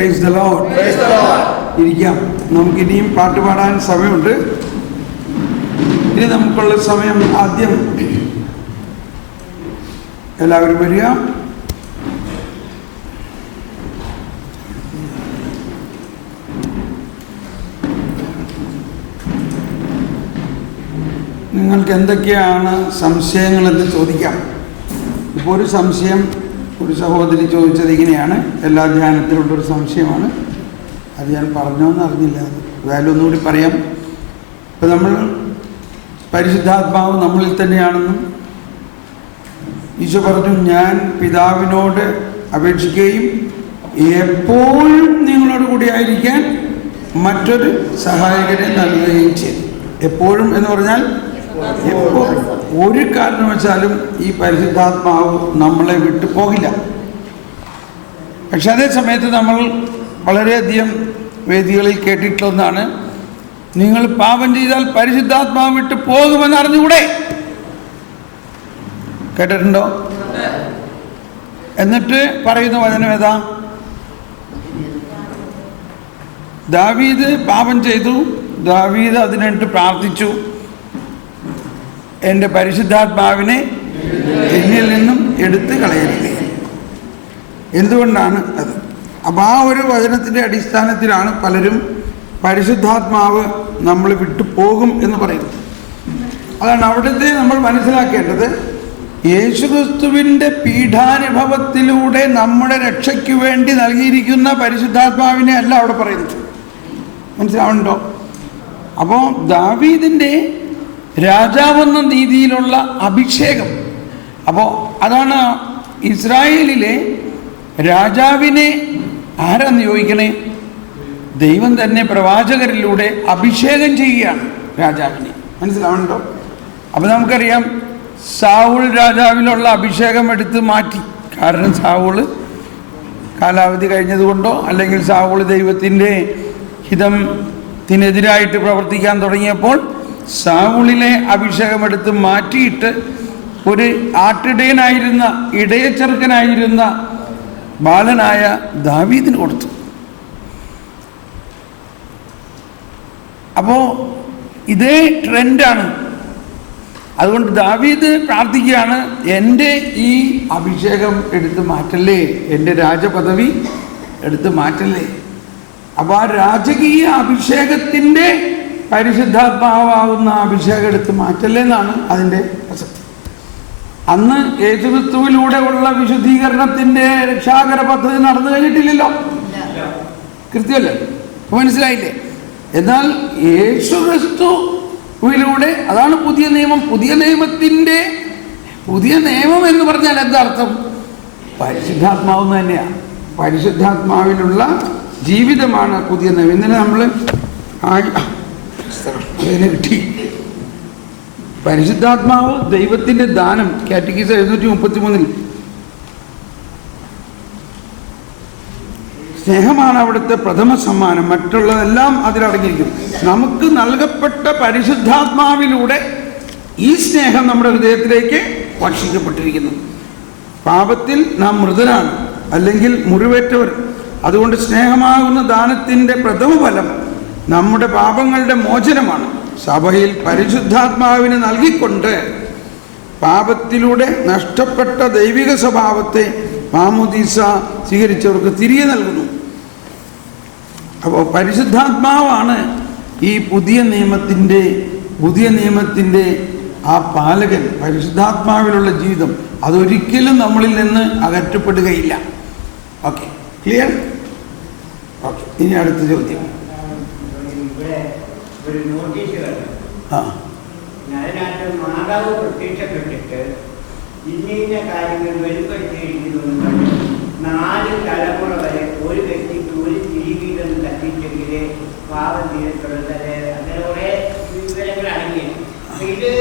Praise the Lord. ഇരിക്കാം. നമുക്കിനിയും പാട്ട് പാടാൻ സമയമുണ്ട്. ഇനി നമുക്കുള്ള സമയം ആദ്യം എല്ലാവരും വരിക. നിങ്ങൾക്ക് എന്തൊക്കെയാണ് സംശയങ്ങളെന്ന് ചോദിക്കാം. ഇപ്പോൾ ഒരു സംശയം ഒരു സഹോദരി ചോദിച്ചത് ഇങ്ങനെയാണ്. എല്ലാ ധ്യാനത്തിലുള്ളൊരു സംശയമാണ്. അത് ഞാൻ പറഞ്ഞോന്ന് അറിഞ്ഞില്ല. എന്തായാലും ഒന്നുകൂടി പറയാം. ഇപ്പം നമ്മൾ പരിശുദ്ധാത്മാവ് നമ്മളിൽ തന്നെയാണെന്നും ഈശോ പറഞ്ഞു, ഞാൻ പിതാവിനോട് അപേക്ഷിക്കുകയും എപ്പോഴും നിങ്ങളോട് കൂടി ആയിരിക്കാൻ മറ്റൊരു സഹായകനെ നൽകുകയും ചെയ്തു. എപ്പോഴും എന്ന് പറഞ്ഞാൽ എപ്പോഴും, ഒരു കാരണവശാലും ഈ പരിശുദ്ധാത്മാവ് നമ്മളെ വിട്ടു പോകില്ല. പക്ഷെ അതേ സമയത്ത് നമ്മൾ വളരെയധികം വേദികളിൽ കേട്ടിട്ടുള്ളതാണ്, നിങ്ങൾ പാപം ചെയ്താൽ പരിശുദ്ധാത്മാവ് വിട്ട് പോകുമെന്ന് അറിഞ്ഞുകൂടെ? കേട്ടിട്ടുണ്ടോ? എന്നിട്ട് പറയുന്ന വചനം ഏതാ? ദാവീദ് പാപം ചെയ്തു. ദാവീദ് അതിനിട്ട് പ്രാർത്ഥിച്ചു, എൻ്റെ പരിശുദ്ധാത്മാവിനെ എന്നിൽ നിന്നും എടുത്ത് കളയരുത്. എന്തുകൊണ്ടാണ് അത്? അപ്പം ആ ഒരു വചനത്തിൻ്റെ അടിസ്ഥാനത്തിലാണ് പലരും പരിശുദ്ധാത്മാവ് നമ്മൾ വിട്ടു പോകും എന്ന് പറയുന്നത്. അതാണ് അവിടുത്തെ നമ്മൾ മനസ്സിലാക്കേണ്ടത്. യേശുക്രിസ്തുവിൻ്റെ പീഠാനുഭവത്തിലൂടെ നമ്മുടെ രക്ഷയ്ക്ക് വേണ്ടി നൽകിയിരിക്കുന്ന പരിശുദ്ധാത്മാവിനെ അല്ല അവിടെ പറയുന്നത്. മനസ്സിലാവുന്നുണ്ടോ? അപ്പോൾ ദാവീദിൻ്റെ രാജാവെന്ന രീതിയിലുള്ള അഭിഷേകം, അപ്പോൾ അതാണ് ഇസ്രായേലിലെ രാജാവിനെ ആരാന്ന് ചോദിക്കണേ? ദൈവം തന്നെ പ്രവാചകരിലൂടെ അഭിഷേകം ചെയ്യുകയാണ് രാജാവിനെ. മനസ്സിലാവുന്നുണ്ടോ? അപ്പോൾ നമുക്കറിയാം, സാവൂൾ രാജാവിലുള്ള അഭിഷേകം എടുത്ത് മാറ്റി. കാരണം സാവൂൾ കാലാവധി കഴിഞ്ഞതുകൊണ്ടോ അല്ലെങ്കിൽ സാവൂൾ ദൈവത്തിൻ്റെ ഹിതത്തിനെതിരായിട്ട് പ്രവർത്തിക്കാൻ തുടങ്ങിയപ്പോൾ സാവൂളിലെ അഭിഷേകം എടുത്ത് മാറ്റിയിട്ട് ഒരു ആട്ടിടയനായിരുന്ന, ഇടയച്ചെറുക്കനായിരുന്ന ബാലനായ ദാവീദിന് കൊടുത്തു. അപ്പോൾ ഇതേ ട്രെൻഡാണ്. അതുകൊണ്ട് ദാവീദ് പ്രാർത്ഥിക്കുകയാണ്, എൻ്റെ ഈ അഭിഷേകം എടുത്ത് മാറ്റല്ലേ, എൻ്റെ രാജപദവി എടുത്ത് മാറ്റല്ലേ. അപ്പോൾ ആ രാജകീയ അഭിഷേകത്തിൻ്റെ പരിശുദ്ധാത്മാവാകുന്ന അഭിഷേകം എടുത്ത് മാറ്റല്ലേ എന്നാണ് അതിൻ്റെ പ്രസക്തി. അന്ന് യേശുക്രിസ്തുവിലൂടെ ഉള്ള വിശുദ്ധീകരണത്തിൻ്റെ രക്ഷാകര പദ്ധതി നടന്നു കഴിഞ്ഞിട്ടില്ലല്ലോ. കൃത്യമല്ലേ? മനസ്സിലായില്ലേ? എന്നാൽ യേശുക്രിസ്തുവിലൂടെ, അതാണ് പുതിയ നിയമം. പുതിയ നിയമം എന്ന് പറഞ്ഞാൽ എന്താ അർത്ഥം? പരിശുദ്ധാത്മാവെന്ന് തന്നെയാണ്. പരിശുദ്ധാത്മാവിലുള്ള ജീവിതമാണ് പുതിയ നിയമം. ഇന്നലെ നമ്മൾ അതിനെ കിട്ടി. പരിശുദ്ധാത്മാവ് ദൈവത്തിൻ്റെ ദാനം. കാറ്റഗീസ് 733 സ്നേഹമാണ് അവിടുത്തെ പ്രഥമ സമ്മാനം, മറ്റുള്ളതെല്ലാം അതിലടങ്ങിയിരിക്കും. നമുക്ക് നൽകപ്പെട്ട പരിശുദ്ധാത്മാവിലൂടെ ഈ സ്നേഹം നമ്മുടെ ഹൃദയത്തിലേക്ക് വർഷിക്കപ്പെട്ടിരിക്കുന്നു. പാപത്തിൽ നാം മൃതരാണ്, അല്ലെങ്കിൽ മുറിവേറ്റവർ. അതുകൊണ്ട് സ്നേഹമാകുന്ന ദാനത്തിൻ്റെ പ്രഥമ ഫലം നമ്മുടെ പാപങ്ങളുടെ മോചനമാണ്. സഭയിൽ പരിശുദ്ധാത്മാവിനെ നൽകിക്കൊണ്ട് പാപത്തിലൂടെ നഷ്ടപ്പെട്ട ദൈവിക സ്വഭാവത്തെ മാമോദീസ സ്വീകരിച്ചവർക്ക് തിരികെ നൽകുന്നു. അപ്പോൾ പരിശുദ്ധാത്മാവാണ് ഈ പുതിയ നിയമത്തിൻ്റെ ആ പാലകൻ. പരിശുദ്ധാത്മാവിലുള്ള ജീവിതം അതൊരിക്കലും നമ്മളിൽ നിന്ന് അകറ്റപ്പെടുകയില്ല. Okay, clear? ഓക്കെ, ഇനി അടുത്ത ചോദ്യം. ഒരു നോട്ടീസ് കണ്ടു. അതിനകത്ത് മാതാവ് പ്രത്യക്ഷപ്പെട്ടിട്ട് ഇന്ന കാര്യങ്ങൾ വെളിപ്പെടുത്തിയിരിക്കുന്നു. 4 തലമുറ വരെ ഒരു വ്യക്തിക്ക് ഒരു ജീവിതം കത്തിച്ചെങ്കിലേ പാപം തീരത്തുള്ളത്. അങ്ങനെ കുറെ വിവരങ്ങൾ അടങ്ങിയത്. ഇത്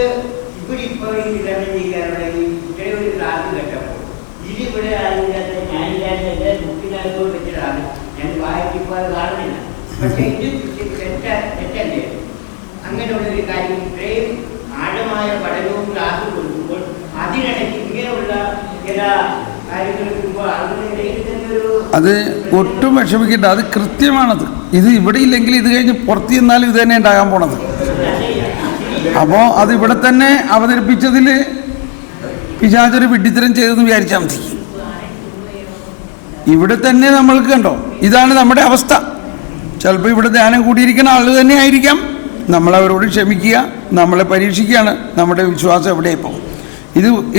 ഇപ്പോൾ ഈ വിതരണം ചെയ്യാനുള്ള ഇത്രയും ഒരു ക്ലാസ് കേട്ടപ്പോൾ ഇതിവിടെ അതിനകത്ത് ഞാനില്ലാതെ എൻ്റെ ബുക്കിനകത്ത് വെച്ചിട്ടാണ് ഞാൻ വായിച്ചപ്പോൾ അത് കാണുന്നില്ല. പക്ഷെ ഇത് തെറ്റല്ലേ? അങ്ങനെയുള്ളൊരു കാര്യം ഇത്രയും ആഴമായ പഠനവും ക്ലാസ് കൊടുക്കുമ്പോൾ അതിനിടയ്ക്ക് ഇങ്ങനെയുള്ള ചില കാര്യങ്ങൾ കിട്ടുമ്പോൾ അതിനിടയിൽ തന്നെ ഒരു അത് ഒട്ടും വിഷമിക്കേണ്ട, അത് കൃത്യമാണത്. ഇത് ഇവിടെ ഇല്ലെങ്കിൽ ഇത് കഴിഞ്ഞ് പുറത്ത് ചെന്നാലും ഇത് തന്നെ ഉണ്ടാകാൻ പോണത്. അപ്പോൾ അത് ഇവിടെ തന്നെ അവതരിപ്പിച്ചതിൽ പിശാചൊരു വിഡ്ഢിത്തരം ചെയ്തെന്ന് വിചാരിച്ചാൽ മതി. ഇവിടെ തന്നെ നമ്മൾക്ക് കണ്ടോ, ഇതാണ് നമ്മുടെ അവസ്ഥ. ചിലപ്പോൾ ഇവിടെ ധ്യാനം കൂടിയിരിക്കുന്ന ആൾ തന്നെ ആയിരിക്കാം. നമ്മളവരോട് ക്ഷമിക്കുക, നമ്മളെ പരീക്ഷിക്കുകയാണ് നമ്മുടെ വിശ്വാസം എവിടെ. ഇപ്പോൾ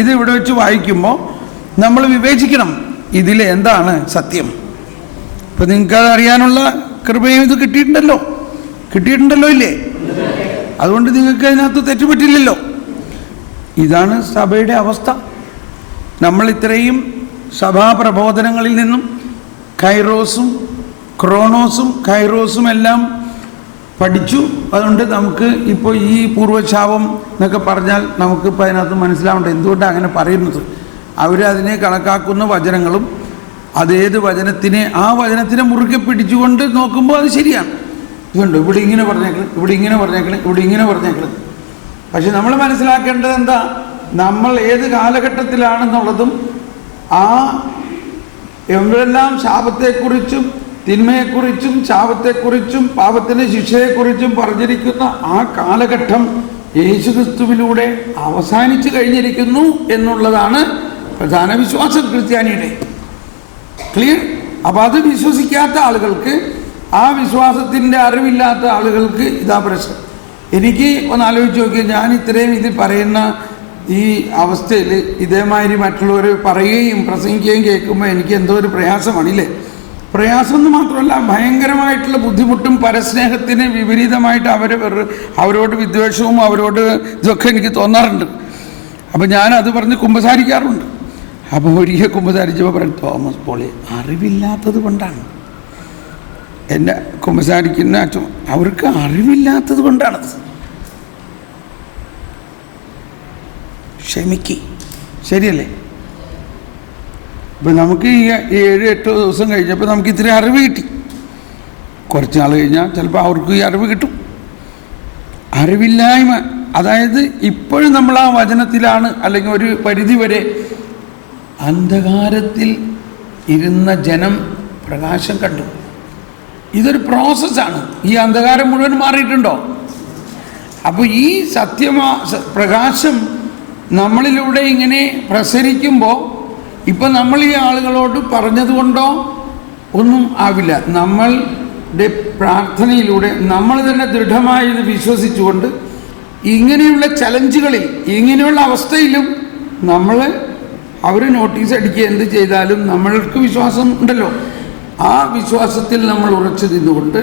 ഇത് ഇവിടെ വെച്ച് വായിക്കുമ്പോൾ നമ്മൾ വിവേചിക്കണം, ഇതിൽ എന്താണ് സത്യം. ഇപ്പം നിങ്ങൾക്കത് അറിയാനുള്ള കൃപയും ഇത് കിട്ടിയിട്ടുണ്ടല്ലോ ഇല്ലേ? അതുകൊണ്ട് നിങ്ങൾക്ക് അതിനകത്ത് തെറ്റുപറ്റില്ലല്ലോ. ഇതാണ് സഭയുടെ അവസ്ഥ. നമ്മൾ ഇത്രയും സഭാപ്രബോധനങ്ങളിൽ നിന്നും കൈറോസും ക്രോണോസും എല്ലാം പഠിച്ചു. അതുകൊണ്ട് നമുക്ക് ഇപ്പോൾ ഈ പൂർവ്വശാപം എന്നൊക്കെ പറഞ്ഞാൽ നമുക്കിപ്പോൾ അതിനകത്ത് മനസ്സിലാവേണ്ട എന്തുകൊണ്ടാണ് അങ്ങനെ പറയുന്നത്. അവരതിനെ കണക്കാക്കുന്ന വചനങ്ങളും അതേത് വചനത്തിനെ ആ വചനത്തിനെ മുറുകെ പിടിച്ചുകൊണ്ട് നോക്കുമ്പോൾ അത് ശരിയാണ്. ഇതുണ്ട്, ഇവിടെ ഇങ്ങനെ പറഞ്ഞേക്കണം. പക്ഷെ നമ്മൾ മനസ്സിലാക്കേണ്ടത് എന്താ, നമ്മൾ ഏത് കാലഘട്ടത്തിലാണെന്നുള്ളതും ആ എവിടെല്ലാം ശാപത്തെക്കുറിച്ചും തിന്മയെക്കുറിച്ചും ശാപത്തെക്കുറിച്ചും പാപത്തിൻ്റെ ശിക്ഷയെക്കുറിച്ചും പറഞ്ഞിരിക്കുന്ന ആ കാലഘട്ടം യേശുക്രിസ്തുവിലൂടെ അവസാനിച്ചു കഴിഞ്ഞിരിക്കുന്നു എന്നുള്ളതാണ് പ്രധാന വിശ്വാസം ക്രിസ്ത്യാനിയുടെ. ക്ലിയർ? അപ്പോൾ അത് വിശ്വസിക്കാത്ത ആളുകൾക്ക്, ആ വിശ്വാസത്തിൻ്റെ അറിവില്ലാത്ത ആളുകൾക്ക് ഇതാ പ്രശ്നം. എനിക്ക് ഒന്ന് ആലോചിച്ച് നോക്കിയാൽ, ഞാൻ ഇത്രയും ഇത് പറയുന്ന ഈ അവസ്ഥയിൽ ഇതേമാതിരി മറ്റുള്ളവർ പറയുകയും പ്രസംഗിക്കുകയും കേൾക്കുമ്പോൾ എനിക്ക് എന്തോ ഒരു പ്രയാസമാണില്ലേ. പ്രയാസം എന്ന് മാത്രമല്ല, ഭയങ്കരമായിട്ടുള്ള ബുദ്ധിമുട്ടും പരസ്നേഹത്തിന് വിപരീതമായിട്ട് അവരോട് വിദ്വേഷവും അവരോട് ഇതൊക്കെ എനിക്ക് തോന്നാറുണ്ട്. അപ്പം ഞാനത് പറഞ്ഞ് കുമ്പസാരിക്കാറുണ്ട്. അപ്പോൾ ഒരിക്കൽ കുമ്പസാരിച്ചപ്പോൾ പറയും, തോമസ് പോളി അറിവില്ലാത്തത് കൊണ്ടാണ് എന്നെ കുമ്പസാരിക്കുന്ന അച്ഛൻ, അവർക്ക് അറിവില്ലാത്തത് കൊണ്ടാണത്. ശരിയല്ലേ? ഇപ്പം നമുക്ക് ഈ 7-8 ദിവസം കഴിഞ്ഞപ്പോൾ നമുക്ക് ഇത്രയും അറിവ് കിട്ടി. കുറച്ച് നാൾ കഴിഞ്ഞാൽ ചിലപ്പോൾ അവർക്ക് ഈ അറിവ് കിട്ടും. അറിവില്ലായ്മ, അതായത് ഇപ്പോഴും നമ്മൾ ആ വചനത്തിലാണ്, അല്ലെങ്കിൽ ഒരു പരിധി വരെ അന്ധകാരത്തിൽ ഇരുന്ന ജനം പ്രകാശം കണ്ടു. ഇതൊരു പ്രോസസ്സാണ്. ഈ അന്ധകാരം മുഴുവൻ മാറിയിട്ടുണ്ടോ? അപ്പോൾ ഈ പ്രകാശം നമ്മളിലൂടെ ഇങ്ങനെ പ്രസരിക്കുമ്പോൾ ഇപ്പം നമ്മൾ ഈ ആളുകളോട് പറഞ്ഞതുകൊണ്ടോ ഒന്നും ആവില്ല. നമ്മളുടെ പ്രാർത്ഥനയിലൂടെ നമ്മൾ തന്നെ ദൃഢമായി ഇത് വിശ്വസിച്ചുകൊണ്ട് ഇങ്ങനെയുള്ള ചലഞ്ചുകളിൽ, ഇങ്ങനെയുള്ള അവസ്ഥയിലും അവർ നോട്ടീസ് അടിക്കുക എന്ത് ചെയ്താലും നമ്മൾക്ക് വിശ്വാസം ഉണ്ടല്ലോ. ആ വിശ്വാസത്തിൽ നമ്മൾ ഉറച്ചു നിന്നുകൊണ്ട്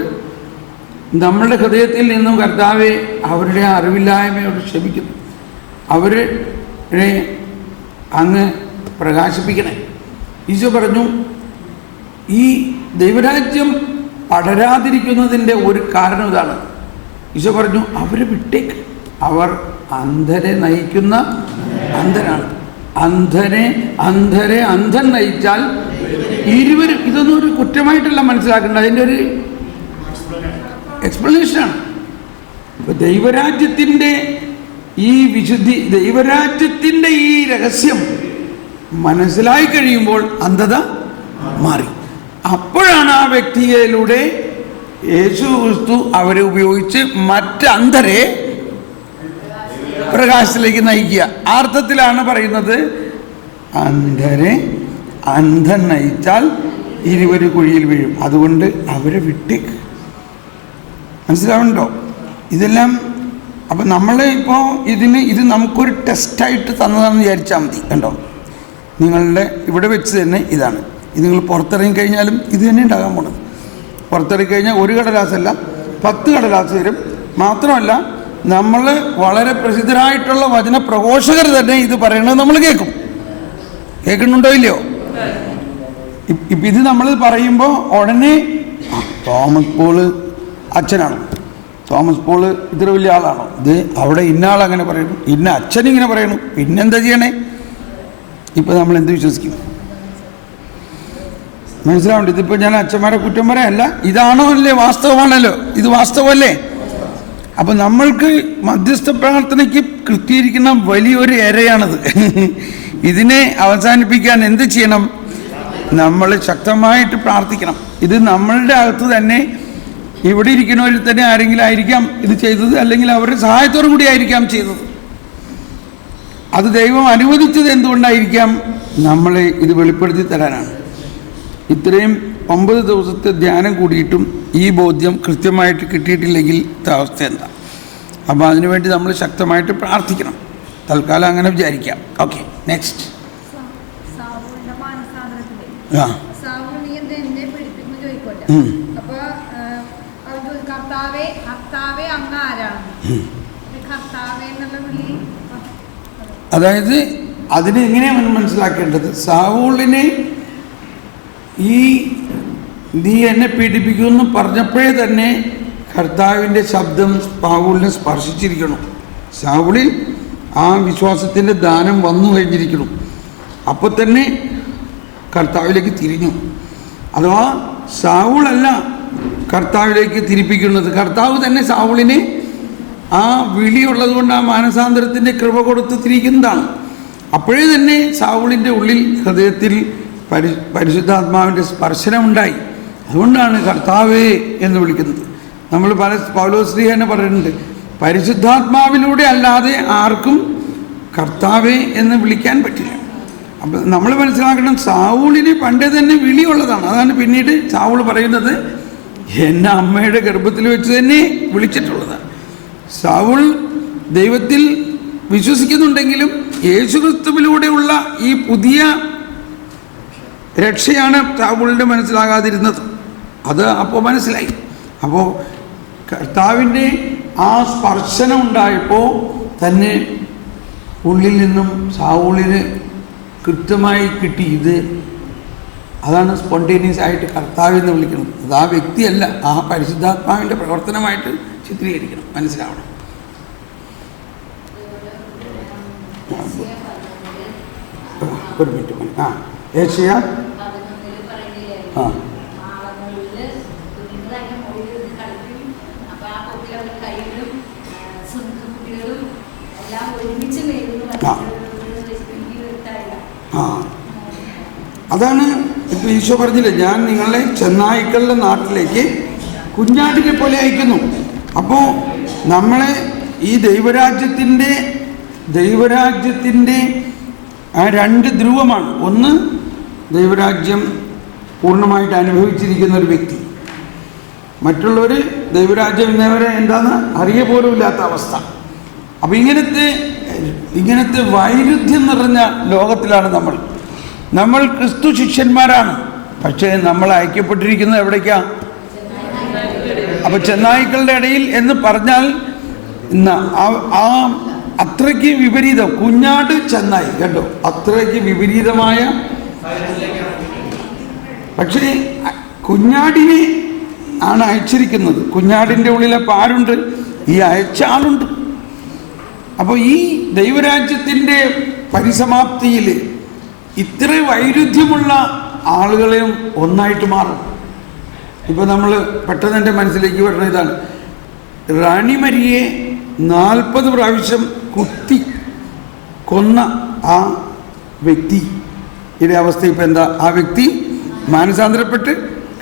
നമ്മളുടെ ഹൃദയത്തിൽ നിന്നും കർത്താവെ അവരുടെ അറിവില്ലായ്മയോട് ക്ഷമിക്കുന്നു, അവരെ അങ്ങ് പ്രകാശിപ്പിക്കണേ. ഈശോ പറഞ്ഞു, ഈ ദൈവരാജ്യം പടരാതിരിക്കുന്നതിൻ്റെ ഒരു കാരണം ഇതാണ്. ഈശോ പറഞ്ഞു, അവരെ വിട്ടേക്ക്, അവർ അന്ധരെ നയിക്കുന്ന അന്ധനാണ്. അന്ധൻ നയിച്ചാൽ ഇരുവരും, ഇതൊന്നും ഒരു കുറ്റമായിട്ടല്ല മനസ്സിലാക്കേണ്ടത്, അതിൻ്റെ ഒരു എക്സ്പ്ലനേഷനാണ്. ഇപ്പൊ ദൈവരാജ്യത്തിൻ്റെ ഈ വിശുദ്ധി, ദൈവരാജ്യത്തിൻ്റെ ഈ രഹസ്യം മനസ്സിലായി കഴിയുമ്പോൾ അന്ധത മാറി. അപ്പോഴാണ് ആ വ്യക്തിയിലൂടെ യേശു ക്രിസ്തു അവരെ ഉപയോഗിച്ച് മറ്റന്ധരെ പ്രകാശത്തിലേക്ക് നയിക്കുക. ആ അർത്ഥത്തിലാണ് പറയുന്നത്, അന്ധൻ നയിച്ചാൽ ഇരുവരും കുഴിയിൽ വീഴും. അതുകൊണ്ട് അവരെ വിട്ടേക്ക്. മനസ്സിലാവുന്നുണ്ടോ? ഇതെല്ലാം അപ്പം നമ്മൾ ഇപ്പോൾ ഇത് നമുക്കൊരു ടെസ്റ്റായിട്ട് തന്നതാണെന്ന് വിചാരിച്ചാൽ മതി. കണ്ടോ, നിങ്ങളുടെ ഇവിടെ വെച്ച് തന്നെ ഇതാണ്. ഇത് നിങ്ങൾ പുറത്തിറങ്ങി കഴിഞ്ഞാലും ഇത് തന്നെ ഉണ്ടാകാൻ പോണത്. പുറത്തിറങ്ങി കഴിഞ്ഞാൽ ഒരു കടലാസല്ല 10 കടലാസ് വരും. മാത്രമല്ല, നമ്മൾ വളരെ പ്രസിദ്ധരായിട്ടുള്ള വചന പ്രഘോഷകർ തന്നെ ഇത് പറയണത് നമ്മൾ കേൾക്കുന്നുണ്ടോ ഇല്ലയോ? ഇപ്പം ഇത് നമ്മൾ പറയുമ്പോൾ ഉടനെ തോമസ് പോള് അച്ഛനാണോ, തോമസ് പോള് ഇത്ര വലിയ ആളാണോ, ഇത് അവിടെ ഇന്ന ആളങ്ങനെ പറയുന്നു, ഇന്ന അച്ഛനിങ്ങനെ പറയുന്നു, പിന്നെന്താ ചെയ്യണേ? ഇപ്പം നമ്മൾ എന്ത് വിശ്വസിക്കും? മനസ്സിലാവുന്നുണ്ട്? ഇതിപ്പോൾ ഞാൻ അച്ഛന്മാരെ കുറ്റം പറയല്ല, ഇതാണോ അല്ലേ, വാസ്തവമാണല്ലോ, ഇത് വാസ്തവമല്ലേ? അപ്പം നമ്മൾക്ക് മധ്യസ്ഥ പ്രാർത്ഥനയ്ക്ക് കിട്ടിയിരിക്കുന്ന വലിയൊരു ഇരയാണത്. ഇതിനെ അവസാനിപ്പിക്കാൻ എന്ത് ചെയ്യണം? നമ്മൾ ശക്തമായിട്ട് പ്രാർത്ഥിക്കണം. ഇത് നമ്മളുടെ അകത്ത് തന്നെ, ഇവിടെ ഇരിക്കുന്നവരിൽ തന്നെ ആരെങ്കിലും ആയിരിക്കാം ഇത് ചെയ്തത്, അല്ലെങ്കിൽ അവരുടെ സഹായത്തോടു കൂടി ആയിരിക്കാം ചെയ്തത്. അത് ദൈവം അനുവദിച്ചത് എന്തുകൊണ്ടായിരിക്കാം? നമ്മളെ ഇത് വെളിപ്പെടുത്തി തരാനാണ്. ഇത്രയും 9 ദിവസത്തെ ധ്യാനം കൂടിയിട്ടും ഈ ബോധ്യം കൃത്യമായിട്ട് കിട്ടിയിട്ടില്ലെങ്കിൽ അവസ്ഥ എന്താ? അപ്പോൾ അതിനുവേണ്ടി നമ്മൾ ശക്തമായിട്ട് പ്രാർത്ഥിക്കണം. തൽക്കാലം അങ്ങനെ വിചാരിക്കാം. Okay, next. അതായത് അതിനെ എങ്ങനെയാണ് മനസ്സിലാക്കേണ്ടത്? സാവൂളിനെ ഈ നീ എന്നെ പീഡിപ്പിക്കുമെന്ന് പറഞ്ഞപ്പോഴേ തന്നെ കർത്താവിൻ്റെ ശബ്ദം സാവൂളിനെ സ്പർശിച്ചിരിക്കണം. സാവൂളിൽ ആ വിശ്വാസത്തിൻ്റെ ദാനം വന്നു കഴിഞ്ഞിരിക്കണം. അപ്പോൾ തന്നെ കർത്താവിലേക്ക് തിരിഞ്ഞു. അഥവാ സാവൂളല്ല കർത്താവിലേക്ക് തിരിപ്പിക്കുന്നത്, കർത്താവ് തന്നെ സാവൂളിനെ ആ വിളിയുള്ളത് കൊണ്ട് ആ മാനസാന്തരത്തിൻ്റെ കൃപ കൊടുത്ത് തിരിക്കുന്നതാണ്. അപ്പോഴേ തന്നെ സാവൂളിൻ്റെ ഉള്ളിൽ, ഹൃദയത്തിൽ പരിശുദ്ധാത്മാവിൻ്റെ സ്പർശനമുണ്ടായി. അതുകൊണ്ടാണ് കർത്താവേ എന്ന് വിളിക്കുന്നത്. നമ്മൾ പൗലോസ്ലീഹ തന്നെ പറയുന്നുണ്ട്, പരിശുദ്ധാത്മാവിലൂടെ അല്ലാതെ ആർക്കും കർത്താവേ എന്ന് വിളിക്കാൻ പറ്റില്ല. അപ്പം നമ്മൾ മനസ്സിലാക്കണം, സാവൂളിന് പണ്ടേ തന്നെ വിളിയുള്ളതാണ്. അതാണ് പിന്നീട് സാവൂൾ പറയുന്നത്, എന്നെ അമ്മയുടെ ഗർഭത്തിൽ വെച്ച് തന്നെ വിളിച്ചിട്ടുള്ളതാണ്. സാവൂൾ ദൈവത്തിൽ വിശ്വസിക്കുന്നുണ്ടെങ്കിലും യേശുക്രിസ്തുവിലൂടെയുള്ള ഈ പുതിയ രക്ഷയാണ് സാവൂളിൻ്റെ മനസ്സിലാകാതിരുന്നത്. അത് അപ്പോൾ മനസ്സിലായി. അപ്പോൾ കർത്താവിൻ്റെ ആ സ്പർശനം ഉണ്ടായപ്പോൾ തന്നെ ഉള്ളിൽ നിന്നും സാവൂളിന് കൃത്യമായി കിട്ടി. ഇത് അതാണ് സ്പോണ്ടേനിയസ് ആയിട്ട് കർത്താവെന്ന് വിളിക്കുന്നത്. അത് ആ വ്യക്തിയല്ല, ആ പരിശുദ്ധാത്മാവിൻ്റെ പ്രവർത്തനമായിട്ട് ചിത്രീകരിക്കണം, മനസ്സിലാവണം. ഒരു മിനിറ്റ്. ഏഷ്യ അതാണ് ഇപ്പോൾ ഈശോ പറഞ്ഞില്ലേ, ഞാൻ നിങ്ങളെ ചെന്നായ്ക്കളുടെ നാട്ടിലേക്ക് കുഞ്ഞാട്ടിനെ പോലെ അയക്കുന്നു. അപ്പോൾ നമ്മളെ ഈ ദൈവരാജ്യത്തിൻ്റെ ആ 2 ധ്രുവമാണ്. ഒന്ന്, ദൈവരാജ്യം പൂർണ്ണമായിട്ട് അനുഭവിച്ചിരിക്കുന്ന ഒരു വ്യക്തി. മറ്റുള്ളവർ ദൈവരാജ്യം ഇന്നവരെ എന്താണെന്ന് അറിയ പോലും ഇല്ലാത്ത അവസ്ഥ. അപ്പം ഇങ്ങനത്തെ വൈരുദ്ധ്യം നിറഞ്ഞ ലോകത്തിലാണ് നമ്മൾ ക്രിസ്തു ശിഷ്യന്മാരാണ്. പക്ഷേ നമ്മൾ അയക്കപ്പെട്ടിരിക്കുന്നത് എവിടേക്കാ? അപ്പം ചെന്നായ്ക്കളുടെ ഇടയിൽ എന്ന് പറഞ്ഞാൽ ആ അത്രയ്ക്ക് വിപരീതം. കുഞ്ഞാട് ചെന്നായി, കണ്ടോ, അത്രയ്ക്ക് വിപരീതമായ. പക്ഷേ കുഞ്ഞാടിനെ ആണ് അയച്ചിരിക്കുന്നത്. കുഞ്ഞാടിൻ്റെ ഉള്ളിലപ്പോൾ ആരുണ്ട്? ഈ അയച്ച ആളുണ്ട്. അപ്പോൾ ഈ ദൈവരാജ്യത്തിൻ്റെ പരിസമാപ്തിയിൽ ഇത്ര വൈരുദ്ധ്യമുള്ള ആളുകളെയും ഒന്നായിട്ട് മാറും. ഇപ്പോൾ നമ്മൾ പെട്ടെന്ന് എൻ്റെ മനസ്സിലേക്ക് വരുന്ന ഇതാണ്, റാണി മരിയെ 40 പ്രാവശ്യം കുത്തി കൊന്ന ആ വ്യക്തിയുടെ അവസ്ഥ ഇപ്പം എന്താ? ആ വ്യക്തി മാനസാന്തരപ്പെട്ട്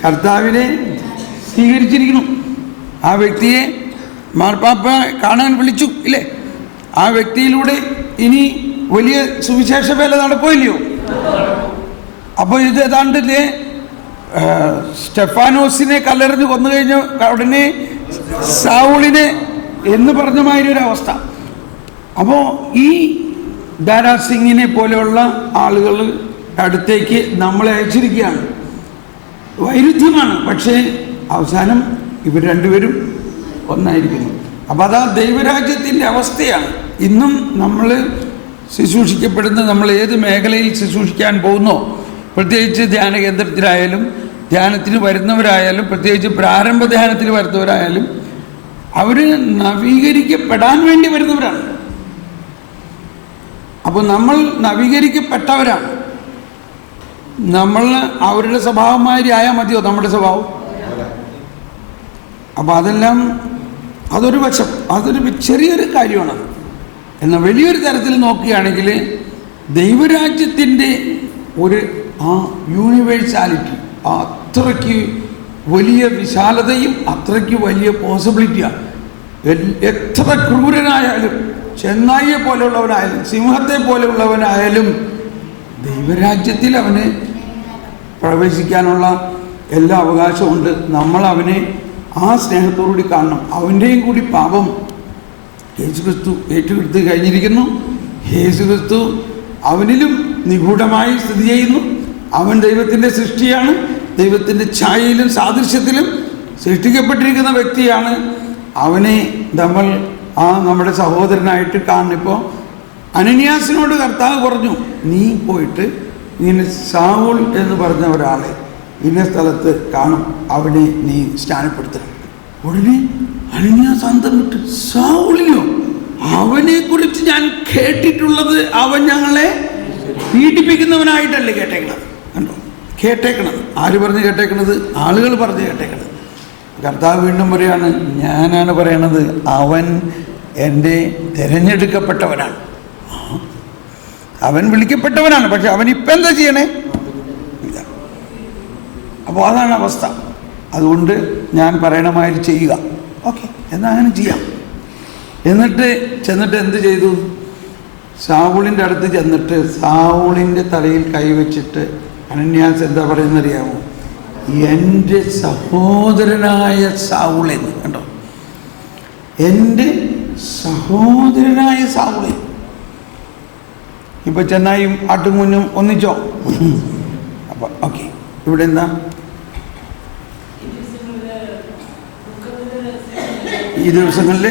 കർത്താവിനെ സ്വീകരിച്ചിരിക്കുന്നു. ആ വ്യക്തിയെ മാർപ്പാപ്പ കാണാൻ വിളിച്ചു ഇല്ലേ? ആ വ്യക്തിയിലൂടെ ഇനി വലിയ സുവിശേഷ വേല നടക്കുമല്ലയോ? അപ്പോൾ ഇത് ഏതാണ്ടില്ലേ, സ്റ്റെഫാനോസിനെ കല്ലെറിഞ്ഞ് കൊന്നു കഴിഞ്ഞ ഉടനെ സാവൂളിനെ എന്ന് പറഞ്ഞ മാതിരി ഒരു അവസ്ഥ. അപ്പോൾ ഈ ദാരാ സിംഗിനെ പോലെയുള്ള ആളുകൾ അടുത്തേക്ക് നമ്മളെ അയച്ചിരിക്കുകയാണ്. വൈരുദ്ധ്യമാണ്, പക്ഷേ അവസാനം ഇവർ രണ്ടുപേരും ഒന്നായിരിക്കുന്നു. അപ്പോൾ അതാ ദൈവരാജ്യത്തിൻ്റെ അവസ്ഥയാണ്. ഇന്നും നമ്മൾ ശുശ്രൂഷിക്കപ്പെടുന്ന, നമ്മൾ ഏത് മേഖലയിൽ ശുശ്രൂഷിക്കാൻ പോകുന്നോ, പ്രത്യേകിച്ച് ധ്യാന കേന്ദ്രത്തിലായാലും ധ്യാനത്തിന് വരുന്നവരായാലും, പ്രത്യേകിച്ച് പ്രാരംഭ ധ്യാനത്തിന് വരുന്നവരായാലും, അവർ നവീകരിക്കപ്പെടാൻ വേണ്ടി വരുന്നവരാണ്. അപ്പോൾ നമ്മൾ നവീകരിക്കപ്പെട്ടവരാണ്. നമ്മൾ അവരുടെ സ്വഭാവമാതിരി ആയാൽ മതിയോ നമ്മുടെ സ്വഭാവം? അപ്പോൾ അതെല്ലാം അതൊരു വശം, അതൊരു ചെറിയൊരു കാര്യമാണ്. എന്നാൽ വലിയൊരു തരത്തിൽ നോക്കുകയാണെങ്കിൽ ദൈവരാജ്യത്തിൻ്റെ ഒരു ആ യൂണിവേഴ്സാലിറ്റി, അത്രയ്ക്ക് വലിയ വിശാലതയും അത്രയ്ക്ക് വലിയ പോസിബിലിറ്റിയാണ്. എത്ര ക്രൂരനായാലും, ചെന്നായിയെ പോലെയുള്ളവനായാലും, സിംഹത്തെ പോലെയുള്ളവനായാലും ദൈവരാജ്യത്തിൽ അവന് പ്രവേശിക്കാനുള്ള എല്ലാ അവകാശമുണ്ട്. നമ്മൾ അവനെ ആ സ്നേഹത്തോടുകൂടി കാണണം. അവൻ്റെയും കൂടി പാപം യേശുക്രിസ്തു ഏറ്റെടുത്ത് കഴിഞ്ഞിരിക്കുന്നു. യേശുക്രിസ്തു അവനിലും നിഗൂഢമായി സ്ഥിതി ചെയ്യുന്നു. അവൻ ദൈവത്തിൻ്റെ സൃഷ്ടിയാണ്, ദൈവത്തിൻ്റെ ഛായയിലും സാദൃശ്യത്തിലും സൃഷ്ടിക്കപ്പെട്ടിരിക്കുന്ന വ്യക്തിയാണ്. അവനെ നമ്മൾ നമ്മുടെ സഹോദരനായിട്ട് കാണണം. ഇപ്പോൾ അനനിയാസിനോട് കർത്താവ് പറഞ്ഞു, നീ പോയിട്ട് ഇങ്ങനെ സാവൂൾ എന്ന് പറഞ്ഞ ഒരാളെ ഇന്ന സ്ഥലത്ത് കാണും, അവനെ നീ സ്നാനപ്പെടുത്തണം. ഉടനെ അനനിയാസ് അന്തം വിട്ട്, സാവൂളിയോ? അവനെക്കുറിച്ച് ഞാൻ കേട്ടിട്ടുള്ളത് അവൻ ഞങ്ങളെ പീഡിപ്പിക്കുന്നവനായിട്ടല്ലേ കേട്ടേക്കണത്. കണ്ടോ, കേട്ടേക്കണത് ആര് പറഞ്ഞ് കേട്ടേക്കണത്? ആളുകൾ പറഞ്ഞ് കേട്ടേക്കണത്. കർത്താവ് വീണ്ടും പറയാണ്, ഞാനാണ് പറയണത്, അവൻ എൻ്റെ തിരഞ്ഞെടുക്കപ്പെട്ടവനാണ്, അവൻ വിളിക്കപ്പെട്ടവനാണ്. പക്ഷെ അവൻ ഇപ്പം എന്താ ചെയ്യണേ? ഇല്ല. അപ്പോൾ അതാണ് അവസ്ഥ. അതുകൊണ്ട് ഞാൻ പറയണമാതിരി ചെയ്യുക. ഓക്കെ, എന്നാൽ അങ്ങനെ ചെയ്യാം. എന്നിട്ട് എന്ത് ചെയ്തു? സാവൂളിൻ്റെ അടുത്ത് ചെന്നിട്ട് സാവൂളിൻ്റെ തലയിൽ കൈവച്ചിട്ട് അനന്യാസ് എന്താ പറയുന്നറിയാമോ? എൻ്റെ സഹോദരനായ സാവൂളെന്ന്. കണ്ടോ, എൻ്റെ സഹോദരനായ സാവൂളെ. ഇപ്പൊ ചെന്നായും ആട്ടുംകുഞ്ഞും ഒന്നിച്ചോ? അപ്പൊ ഓക്കെ, ഇവിടെ എന്താ ഈ ദിവസങ്ങളിൽ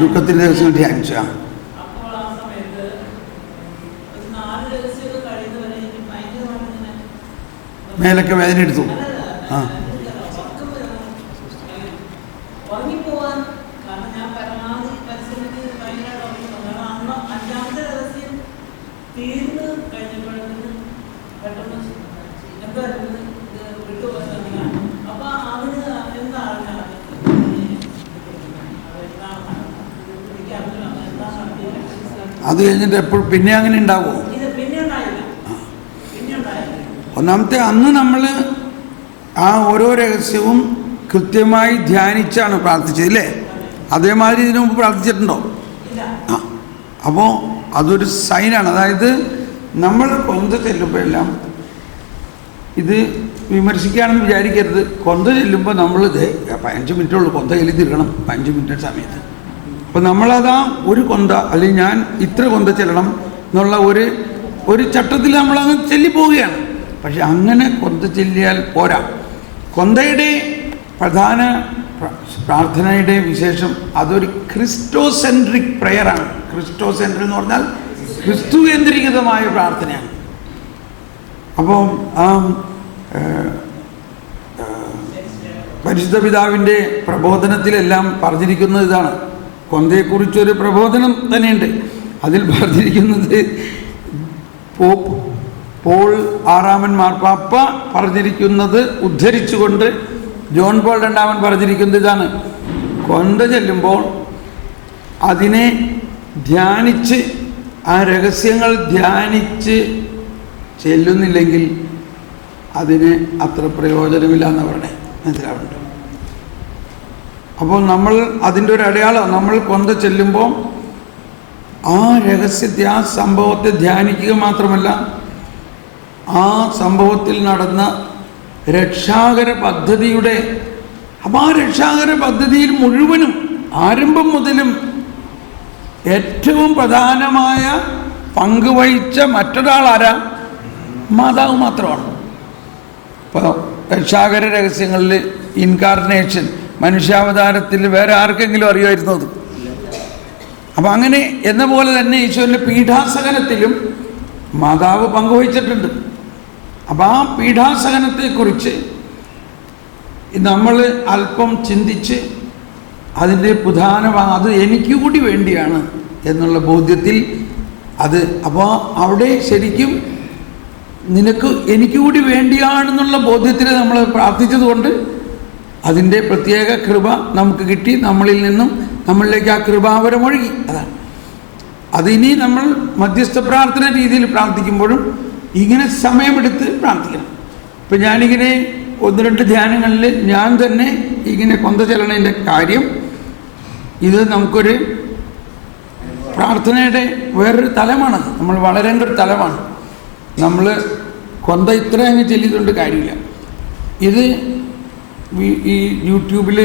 ദുഃഖത്തിൻ്റെ ദിവസങ്ങൾ ധ്യാനിച്ച മേലൊക്കെ വേദന എടുത്തു. അത് കഴിഞ്ഞിട്ട് എപ്പോഴും പിന്നെ അങ്ങനെ ഉണ്ടാവുമോ? ഒന്നാമത്തെ അന്ന് നമ്മൾ ആ ഓരോ രഹസ്യവും കൃത്യമായി ധ്യാനിച്ചാണ് പ്രാർത്ഥിച്ചത്, ഇല്ലേ? അതേമാതിരി ഇതിനു മുമ്പ് പ്രാർത്ഥിച്ചിട്ടുണ്ടോ? അപ്പോൾ അതൊരു സൈനാണ്. അതായത് നമ്മൾ കൊന്ത ചെല്ലുമ്പോഴെല്ലാം ഇത് വിമർശിക്കുകയാണെന്ന് വിചാരിക്കരുത്. കൊന്ത ചെല്ലുമ്പോൾ നമ്മളിത് 15 മിനിറ്റുള്ളൂ കൊന്ത ചെല്ലി തീർക്കണം, 5 മിനിറ്റ് സമയത്ത്. അപ്പോൾ നമ്മളതാ ഒരു കൊന്ത, അല്ലെങ്കിൽ ഞാൻ ഇത്ര കൊന്ത ചെല്ലണം എന്നുള്ള ഒരു ചട്ടത്തിൽ നമ്മളങ്ങ് ചെല്ലിപ്പോവുകയാണ്. പക്ഷെ അങ്ങനെ കൊന്ത ചെല്ലിയാൽ പോരാ. കൊന്തയുടെ പ്രധാന പ്രാർത്ഥനയുടെ വിശേഷം അതൊരു ക്രിസ്റ്റോസെൻട്രിക് പ്രെയറാണ്. ക്രിസ്റ്റോസെൻട്രിക് എന്ന് പറഞ്ഞാൽ ക്രിസ്തു കേന്ദ്രീകൃതമായ പ്രാർത്ഥനയാണ്. അപ്പോൾ പരിശുദ്ധ പിതാവിൻ്റെ പ്രബോധനത്തിലെല്ലാം പറഞ്ഞിരിക്കുന്നത് ഇതാണ്. കൊന്തയെക്കുറിച്ചൊരു പ്രബോധനം തന്നെയുണ്ട്. അതിൽ പറഞ്ഞിരിക്കുന്നത് പോൾ 6 മാർപ്പാപ്പ പറഞ്ഞിരിക്കുന്നത് ഉദ്ധരിച്ചുകൊണ്ട് ജോൺ പോൾ 2 പറഞ്ഞിരിക്കുന്നത് ഇതാണ്: കൊന്ത ചെല്ലുമ്പോൾ അതിനെ ധ്യാനിച്ച്, ആ രഹസ്യങ്ങൾ ധ്യാനിച്ച് ചെല്ലുന്നില്ലെങ്കിൽ അതിന് അത്ര പ്രയോജനമില്ല എന്ന് പറഞ്ഞേ മനസ്സിലാവുന്നുണ്ട്. അപ്പോൾ നമ്മൾ അതിൻ്റെ ഒരു അടയാളം, നമ്മൾ കൊന്ത ചെല്ലുമ്പോൾ ആ രഹസ്യത്തെ, ആ സംഭവത്തെ ധ്യാനിക്കുക മാത്രമല്ല, ആ സംഭവത്തിൽ നടന്ന രക്ഷാകര പദ്ധതിയുടെ, അപ്പം ആ രക്ഷാകര പദ്ധതിയിൽ മുഴുവനും ആരംഭം മുതലും ഏറ്റവും പ്രധാനമായ പങ്ക് വഹിച്ച മറ്റൊരാൾ ആരാ? മാതാവ് മാത്രമാണ്. ഇപ്പോൾ രക്ഷാകര രഹസ്യങ്ങളിൽ ഇൻകാർണേഷൻ, മനുഷ്യാവതാരത്തിൽ വേറെ ആർക്കെങ്കിലും അറിയുമായിരുന്നു അത്? അപ്പം അങ്ങനെ എന്ന പോലെ തന്നെ ഈശോയുടെ പീഠാസഹനത്തിലും മാതാവ് പങ്കുവഹിച്ചിട്ടുണ്ട്. അപ്പം ആ പീഠാസഹനത്തെക്കുറിച്ച് നമ്മൾ അല്പം ചിന്തിച്ച് അതിൻ്റെ അത് എനിക്ക് കൂടി വേണ്ടിയാണ് എന്നുള്ള ബോധ്യത്തിൽ അത്, അപ്പോൾ അവിടെ ശരിക്കും എനിക്ക് കൂടി വേണ്ടിയാണെന്നുള്ള ബോധ്യത്തിൽ നമ്മൾ പ്രാർത്ഥിച്ചതുകൊണ്ട് അതിൻ്റെ പ്രത്യേക കൃപ നമുക്ക് കിട്ടി. നമ്മളിൽ നിന്നും നമ്മളിലേക്ക് ആ കൃപാവരമൊഴുകി. അതാണ് അതിനി നമ്മൾ മധ്യസ്ഥ പ്രാർത്ഥന രീതിയിൽ പ്രാർത്ഥിക്കുമ്പോഴും ഇങ്ങനെ സമയമെടുത്ത് പ്രാർത്ഥിക്കണം. ഇപ്പം ഞാനിങ്ങനെ 1-2 ധ്യാനങ്ങളിൽ ഞാൻ തന്നെ ഇങ്ങനെ കൊന്ത ചെല്ലണതിൻ്റെ കാര്യം, ഇത് നമുക്കൊരു പ്രാർത്ഥനയുടെ വേറൊരു തലമാണത്. നമ്മൾ വളരേണ്ട ഒരു തലമാണ്. നമ്മൾ കൊന്ത ഇത്ര അങ്ങ് ചെല്ലിയതുകൊണ്ട് കാര്യമില്ല. ഇത് ഈ യൂട്യൂബിൽ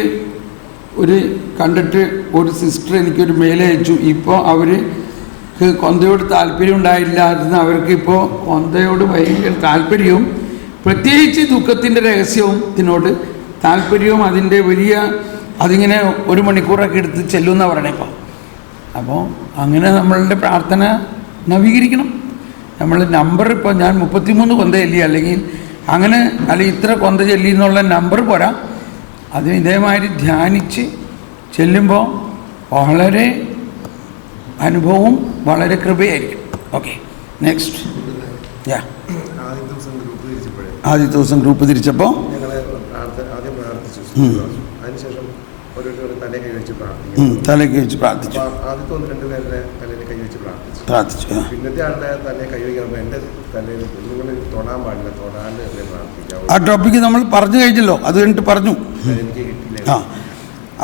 ഒരു കണ്ടിട്ട് ഒരു സിസ്റ്റർ എനിക്കൊരു മെയിൽ അയച്ചു. ഇപ്പോൾ അവർക്ക് കൊന്തയോട് താല്പര്യം ഉണ്ടായില്ലായിരുന്നു, അവർക്ക് ഇപ്പോൾ കൊന്തയോട് ഭയങ്കര താല്പര്യവും പ്രത്യേകിച്ച് ദുഃഖത്തിൻ്റെ രഹസ്യത്തിനോട് താല്പര്യവും അതിൻ്റെ വലിയ അതിങ്ങനെ 1 മണിക്കൂറൊക്കെ എടുത്ത് ചെല്ലുമെന്നാണ് പറയണേ ഇപ്പോൾ. അപ്പോൾ അങ്ങനെ നമ്മളുടെ പ്രാർത്ഥന നവീകരിക്കണം. നമ്മൾ നമ്പർ ഇപ്പോൾ ഞാൻ 33 കൊന്ത ചൊല്ലി അല്ലെങ്കിൽ അങ്ങനെ അല്ലെങ്കിൽ ഇത്ര കൊന്ത ചൊല്ലി എന്നുള്ള നമ്പർ പോരാ. അതിന് ഇതേമാതിരി ധ്യാനിച്ച് ചെല്ലുമ്പോൾ വളരെ അനുഭവവും വളരെ കൃപയായിരിക്കും. Okay, next. ആദ്യത്തെ ദിവസം ഗ്രൂപ്പ് തിരിച്ചപ്പോൾ തലയ്ക്ക് വെച്ച് പ്രാർത്ഥിച്ചു. പ്രാർത്ഥിച്ചു. ആ ടോപ്പിക്ക് നമ്മൾ പറഞ്ഞു കഴിഞ്ഞല്ലോ, അത് കഴിഞ്ഞിട്ട് പറഞ്ഞു. ആ,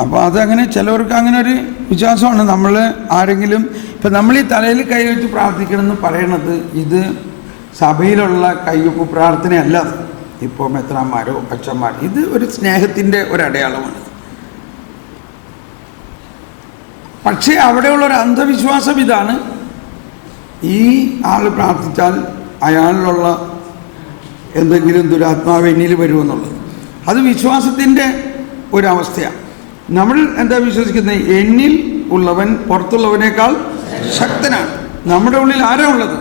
അപ്പോൾ അതങ്ങനെ ചിലവർക്ക് അങ്ങനെ ഒരു വിശ്വാസമാണ്. നമ്മൾ ആരെങ്കിലും ഇപ്പം നമ്മൾ ഈ തലയിൽ കൈവച്ച് പ്രാർത്ഥിക്കണമെന്ന് പറയണത് ഇത് സഭയിലുള്ള കയ്യൊപ്പ് പ്രാർത്ഥനയല്ല. ഇപ്പോൾ മെത്രാന്മാരോ അച്ഛന്മാരോ, ഇത് ഒരു സ്നേഹത്തിൻ്റെ ഒരടയാളമാണ്. പക്ഷേ അവിടെയുള്ളൊരു അന്ധവിശ്വാസം ഇതാണ്, ഈ ആൾ പ്രാർത്ഥിച്ചാൽ അയാളിലുള്ള എന്തെങ്കിലും ദുരാത്മാവ് എന്നിൽ വരുമെന്നുള്ളത്. അത് വിശ്വാസത്തിൻ്റെ ഒരവസ്ഥയാണ്. നമ്മൾ എന്താ വിശ്വസിക്കുന്നത്? എന്നിൽ ഉള്ളവൻ പുറത്തുള്ളവനേക്കാൾ ശക്തനാണ്. നമ്മുടെ ഉള്ളിൽ ആരാ ഉള്ളത്?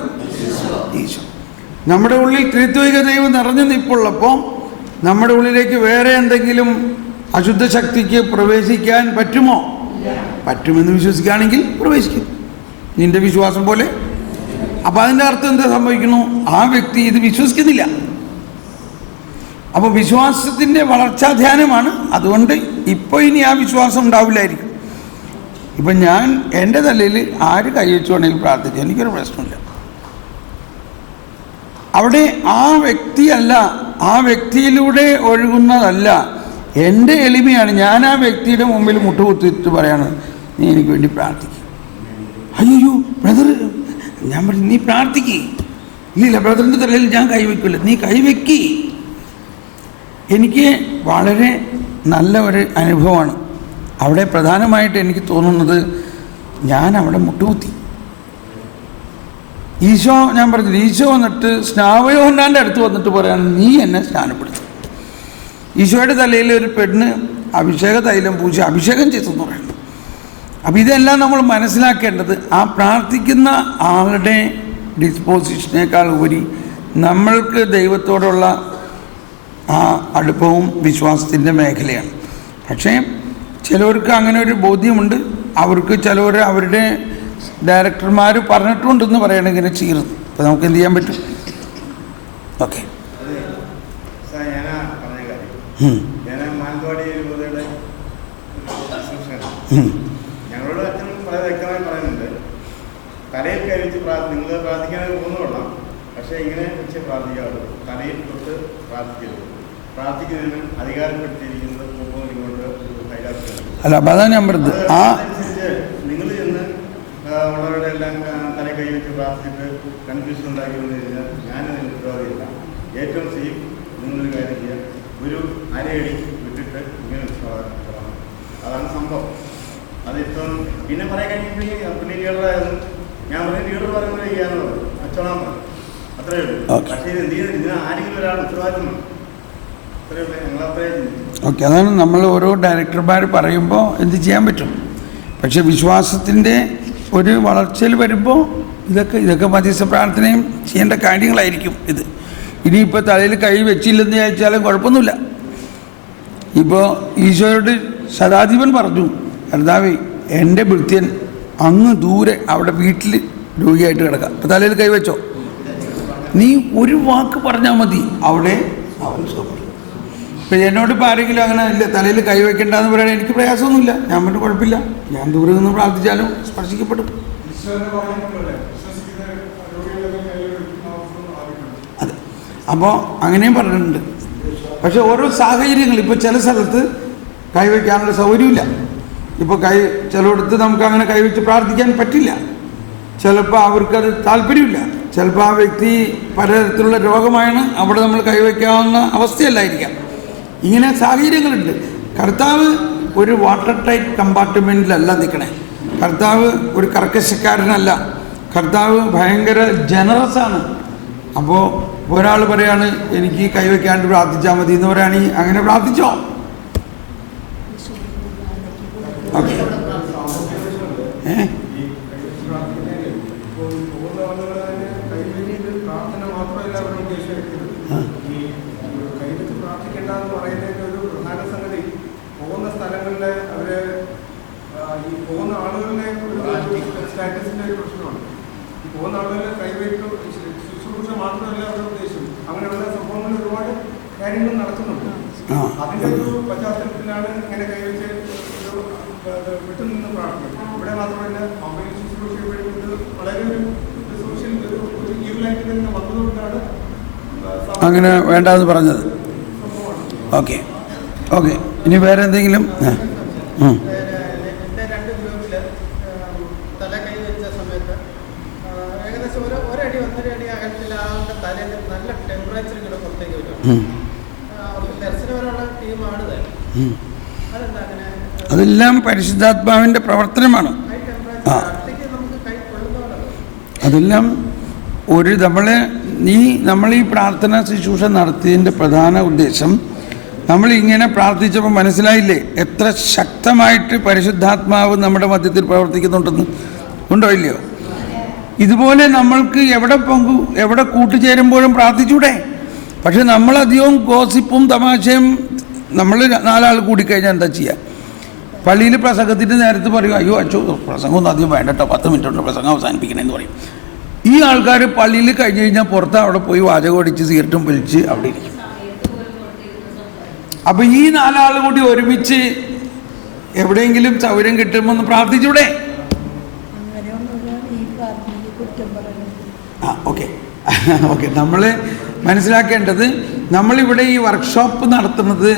ഈശോ. നമ്മുടെ ഉള്ളിൽ ത്രിത്വിക ദൈവം നിറഞ്ഞു നിൽപ്പുള്ളപ്പോൾ നമ്മുടെ ഉള്ളിലേക്ക് വേറെ എന്തെങ്കിലും അശുദ്ധ ശക്തിക്ക് പ്രവേശിക്കാൻ പറ്റുമോ? പറ്റുമെന്ന് വിശ്വസിക്കുകയാണെങ്കിൽ പ്രവേശിക്കും, നിന്റെ വിശ്വാസം പോലെ. അപ്പം അതിൻ്റെ അർത്ഥം എന്താ സംഭവിക്കുന്നു? ആ വ്യക്തി ഇത് വിശ്വസിക്കുന്നില്ല. അപ്പോൾ വിശ്വാസത്തിൻ്റെ വളർച്ചാ ധ്യാനമാണ്. അതുകൊണ്ട് ഇപ്പോൾ ഇനി ആ വിശ്വാസം ഉണ്ടാവില്ലായിരിക്കും. ഇപ്പം ഞാൻ എൻ്റെ തലയിൽ ആര് കൈവച്ചുകൊണ്ടെങ്കിൽ പ്രാർത്ഥിച്ചു, എനിക്കൊരു പ്രശ്നമില്ല. അവിടെ ആ വ്യക്തിയല്ല, ആ വ്യക്തിയിലൂടെ ഒഴുകുന്നതല്ല, എൻ്റെ എളിമയാണ്. ഞാൻ ആ വ്യക്തിയുടെ മുമ്പിൽ മുട്ടുകുത്തിയിട്ട് പറയാണ്, നീ എനിക്ക് വേണ്ടി പ്രാർത്ഥിക്കും. അയ്യോ ബ്രദർ, ഞാൻ പറഞ്ഞു നീ പ്രാർത്ഥിക്കേ. ഇല്ല ബ്രദറിൻ്റെ തലയിൽ ഞാൻ കൈവയ്ക്കില്ല, നീ കൈവയ്ക്കി. എനിക്ക് വളരെ നല്ല ഒരു അനുഭവമാണ് അവിടെ. പ്രധാനമായിട്ട് എനിക്ക് തോന്നുന്നത്, ഞാൻ അവിടെ മുട്ടുകുത്തി. ഈശോ, ഞാൻ പറഞ്ഞത്, ഈശോ വന്നിട്ട് സ്നാപയോഹന്നാൻ്റെ അടുത്ത് വന്നിട്ട് പറയാണ്, നീ എന്നെ സ്നാനപ്പെടുത്തും. ഈശോയുടെ തലയിൽ ഒരു പെണ്ണ് അഭിഷേക തൈലം പൂശി അഭിഷേകം ചെയ്തെന്ന് പറയുന്നു. അപ്പം ഇതെല്ലാം നമ്മൾ മനസ്സിലാക്കേണ്ടത് ആ പ്രാർത്ഥിക്കുന്ന ആളുടെ ഡിസ്പോസിഷനേക്കാൾ ഉപരി നമ്മൾക്ക് ദൈവത്തോടുള്ള ആ അടുപ്പവും വിശ്വാസത്തിൻ്റെ മേഖലയാണ്. പക്ഷേ ചിലവർക്ക് അങ്ങനെ ഒരു ബോധ്യമുണ്ട്. അവർക്ക് ചിലവർ അവരുടെ ഡയറക്ടർമാർ പറഞ്ഞിട്ടുണ്ടെന്ന് പറയണം ഇങ്ങനെ ചെയ്യുന്നത്. അപ്പോൾ നമുക്ക് എന്ത് ചെയ്യാൻ പറ്റും? ഓക്കെ. ഞങ്ങളോട് അച്ഛൻ വളരെ വ്യക്തമായി പറയുന്നുണ്ട്, തലയിൽ കഴിച്ച് നിങ്ങൾ പ്രാർത്ഥിക്കാനൊക്കെ പോകുന്നോളാം, പക്ഷേ ഇങ്ങനെ വെച്ച് പ്രാർത്ഥിക്കാറുള്ളൂ. തലയിൽ തൊട്ട് പ്രാർത്ഥിക്കരുത്. പ്രാർത്ഥിക്കുന്നതിന് അധികാരപ്പെടുത്തിയിരിക്കുന്നത് ഇങ്ങോട്ട് അല്ല. അപ്പം അതാണ് ഞാൻ പറഞ്ഞത്. അതനുസരിച്ച് നിങ്ങൾ ചെന്ന് ഉള്ളവരുടെ എല്ലാം തല കൈ വെച്ച് പ്രാർത്ഥിച്ചിട്ട് കൺഫ്യൂഷൻ ഉണ്ടാക്കി വന്നു കഴിഞ്ഞാൽ ഞാനതിന് ഉത്തരവാദിയില്ല. ഏറ്റവും സേഫ് നിങ്ങളൊരു കാര്യം ചെയ്യുക, ഒരു അരയടി വിട്ടിട്ട് ഇങ്ങനെ അതാണ് സംഭവം. അതിപ്പം പിന്നെ പറയാൻ കഴിയുമ്പോഴേ പുള്ളി ലീഡറായിരുന്നു. ഞാൻ പറഞ്ഞ ലീഡർ പറയുന്നത് ചെയ്യാനുള്ളത് അച്ചോളാൻ പറഞ്ഞു, അത്രയേ ഉള്ളൂ. പക്ഷേ ഇത് എന്ത് ചെയ്യുന്നത്? ഇതിന് ആരെങ്കിലും ഒരാൾ ഉത്തരവാദിത്തം വേണം. അത്രയേ ഉള്ളൂ. ഞങ്ങളത്രേ. ഓക്കെ, അതാണ് നമ്മൾ ഓരോ ഡയറക്ടർമാർ പറയുമ്പോൾ എന്ത് ചെയ്യാൻ പറ്റും. പക്ഷെ വിശ്വാസത്തിൻ്റെ ഒരു വളർച്ചയിൽ വരുമ്പോൾ ഇതൊക്കെ മധ്യസ്ഥ പ്രാർത്ഥനയും ചെയ്യേണ്ട കാര്യങ്ങളായിരിക്കും. ഇത് ഇനിയിപ്പോൾ തലയിൽ കൈ വെച്ചില്ലെന്ന് ചോദിച്ചാലും കുഴപ്പമൊന്നുമില്ല. ഇപ്പോൾ ഈശോയോട് ശതാധിപൻ പറഞ്ഞു, കർത്താവേ എൻ്റെ ഭൃത്യൻ അങ്ങ് ദൂരെ അവിടെ വീട്ടിൽ രോഗിയായിട്ട് കിടക്കാം, അപ്പോൾ തലയിൽ കൈവച്ചോ, നീ ഒരു വാക്ക് പറഞ്ഞാൽ മതി, അവിടെ അവൻ സുഖപ്പെടും. ഇപ്പം എന്നോട് ഇപ്പോൾ ആരെങ്കിലും അങ്ങനെ ഇല്ല തലയിൽ കൈവയ്ക്കേണ്ടെന്ന് പറയാൻ എനിക്ക് പ്രയാസമൊന്നുമില്ല. ഞാൻ പറഞ്ഞു കുഴപ്പമില്ല, ഞാൻ ദൂരെ നിന്ന് പ്രാർത്ഥിച്ചാലും സ്പർശിക്കപ്പെടും. അപ്പോൾ അങ്ങനെയും പറഞ്ഞിട്ടുണ്ട്. പക്ഷെ ഓരോ സാഹചര്യങ്ങൾ, ഇപ്പോൾ ചില സ്ഥലത്ത് കൈവയ്ക്കാനുള്ള സൗകര്യമില്ല. ഇപ്പോൾ ചിലയിടത്ത് നമുക്ക് അങ്ങനെ കൈവച്ച് പ്രാർത്ഥിക്കാൻ പറ്റില്ല. ചിലപ്പോൾ അവർക്കത് താല്പര്യമില്ല. ചിലപ്പോൾ ആ വ്യക്തി പലതരത്തിലുള്ള രോഗമാണ്, അവിടെ നമ്മൾ കൈവയ്ക്കാവുന്ന അവസ്ഥയല്ലായിരിക്കാം. ഇങ്ങനെ സാഹചര്യങ്ങളുണ്ട്. കർത്താവ് ഒരു വാട്ടർ ടൈറ്റ് കമ്പാർട്ട്മെൻറ്റിലല്ല നിൽക്കണേ. കർത്താവ് ഒരു കർക്കശക്കാരനല്ല. കർത്താവ് ഭയങ്കര ജനറസാണ്. അപ്പോൾ ഒരാൾ പറയാണ് എനിക്ക് കൈവയ്ക്കാണ്ട് പ്രാർത്ഥിച്ചാൽ മതി എന്ന് പറയുകയാണെങ്കിൽ അങ്ങനെ പ്രാർത്ഥിച്ചോ. ഓക്കെ. അതിന്റെ ഒരു പശ്ചാത്തലത്തിലാണ് ഇങ്ങനെ കൈവച്ച് വിട്ടുനിന്ന് പ്രാർത്ഥിക്കുന്നത്. ഇവിടെ മാത്രമല്ല, പമ്പയിൽ ശുശ്രൂഷ വളരെ ഒരു സോഷ്യൽ ഒരു ഈവലായിട്ട് തന്നെ വന്നതുകൊണ്ടാണ് അങ്ങനെ വേണ്ടെന്ന് പറഞ്ഞത്. Okay okay. ഇനി വേറെ എന്തെങ്കിലും? എൻ്റെ 2 ഗ്രൂപ്പിൽ തല കൈ വെച്ച സമയത്ത് ഏകദേശം ഒരടി 1.5 അടി അകലത്തിൽ ആളുടെ തലയിൽ നല്ല ടെമ്പറേച്ചർ ഇങ്ങനെ പുറത്തേക്ക് വരും. അവർക്ക് ദർശനപരമുള്ള ടീമാണ് തന്നെ. അതെന്താ അങ്ങനെ? അതെല്ലാം പരിശുദ്ധാത്മാവിൻ്റെ പ്രവർത്തനമാണ്. അതെല്ലാം നമ്മൾ ഈ പ്രാർത്ഥന ശുശ്രൂഷ നടത്തിയതിൻ്റെ പ്രധാന ഉദ്ദേശം, നമ്മളിങ്ങനെ പ്രാർത്ഥിച്ചപ്പോൾ മനസ്സിലായില്ലേ എത്ര ശക്തമായിട്ട് പരിശുദ്ധാത്മാവ് നമ്മുടെ മധ്യത്തിൽ പ്രവർത്തിക്കുന്നുണ്ടെന്ന്. ഉണ്ടോ ഇല്ലയോ? ഇതുപോലെ നമ്മൾക്ക് എവിടെ കൂട്ടുചേരുമ്പോഴും പ്രാർത്ഥിച്ചൂടെ? പക്ഷെ നമ്മളധികവും ഗോസിപ്പും തമാശയും, നമ്മൾ 4 ആൾ കൂടിക്കഴിഞ്ഞാൽ എന്താ ചെയ്യുക? പള്ളിയിൽ പ്രസംഗത്തിൻ്റെ നേരത്ത് പറയും, അയ്യോ അച്ഛോ പ്രസംഗമൊന്നും അധികം വേണ്ടട്ടോ, 10 മിനിറ്റ് കൊണ്ട് പ്രസംഗം അവസാനിപ്പിക്കണമെന്ന് പറയും. ഈ ആൾക്കാർ പള്ളിയിൽ കഴിഞ്ഞ് കഴിഞ്ഞാൽ പുറത്ത് അവിടെ പോയി വാചകം അടിച്ച് സിഗരറ്റും വലിച്ച് അവിടെ ഇരിക്കും. അപ്പം ഈ 4 ആൾ കൂടി ഒരുമിച്ച് എവിടെയെങ്കിലും സൗകര്യം കിട്ടുമ്പോൾ ഒന്ന് പ്രാർത്ഥിച്ചൂടെ? Okay okay. നമ്മൾ മനസ്സിലാക്കേണ്ടത്, നമ്മളിവിടെ ഈ വർക്ക്ഷോപ്പ് നടത്തുന്നത്